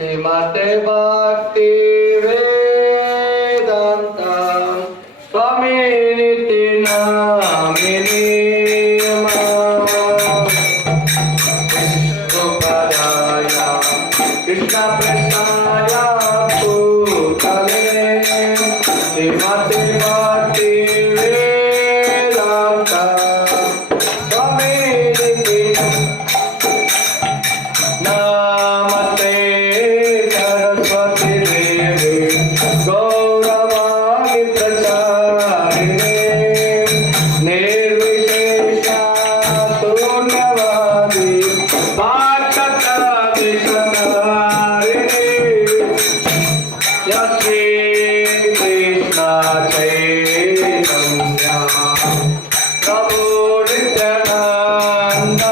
श्रीमते भक्ति वेदांता स्वामी निति नामिनी कृष्ण प्रसाय भूतले श्रीमते भक्ति वेदांता स्वामी निति नमस्ते सरस्वती देवी गौरवाणी प्रचारिणे निर्विशेष शून्यवादी वाक्यतादिशतारिणे श्री कृष्ण चैतन्य प्रभु नित्यानंद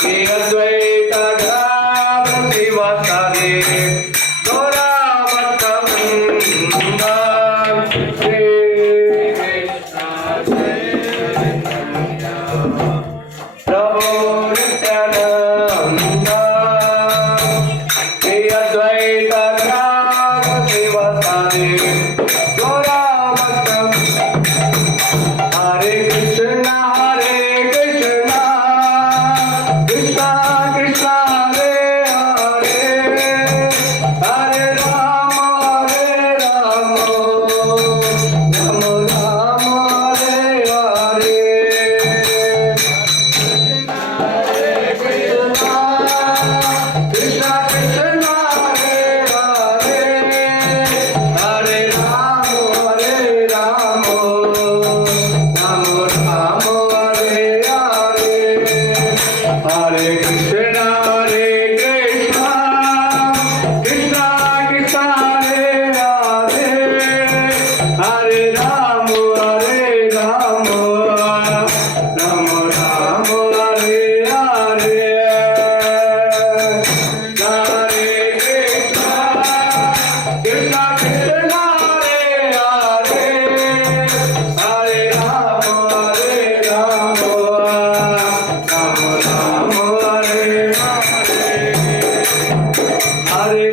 श्री अद्वैत गदाधर शिवासादि गौरभक्तवृंद श्री कृष्ण चैतन्य प्रभु नित्यानंद श्री अद्वैत गदाधर शिवासादि गौरभक्तवृंद हरे कृष्ण कृष्ण कृष्ण हरे हरे हरे राम राम राम हरे हरे हरे कृष्ण कृष्ण कृष्ण हरे हरे हरे राम राम हरे हरे हरे कृष्ण कृष्ण कृष्ण हरे हरे हरे राम राम हरे हरे हरे कृष्ण कृष्ण कृष्ण हरे हरे हरे राम राम हरे हरे हरे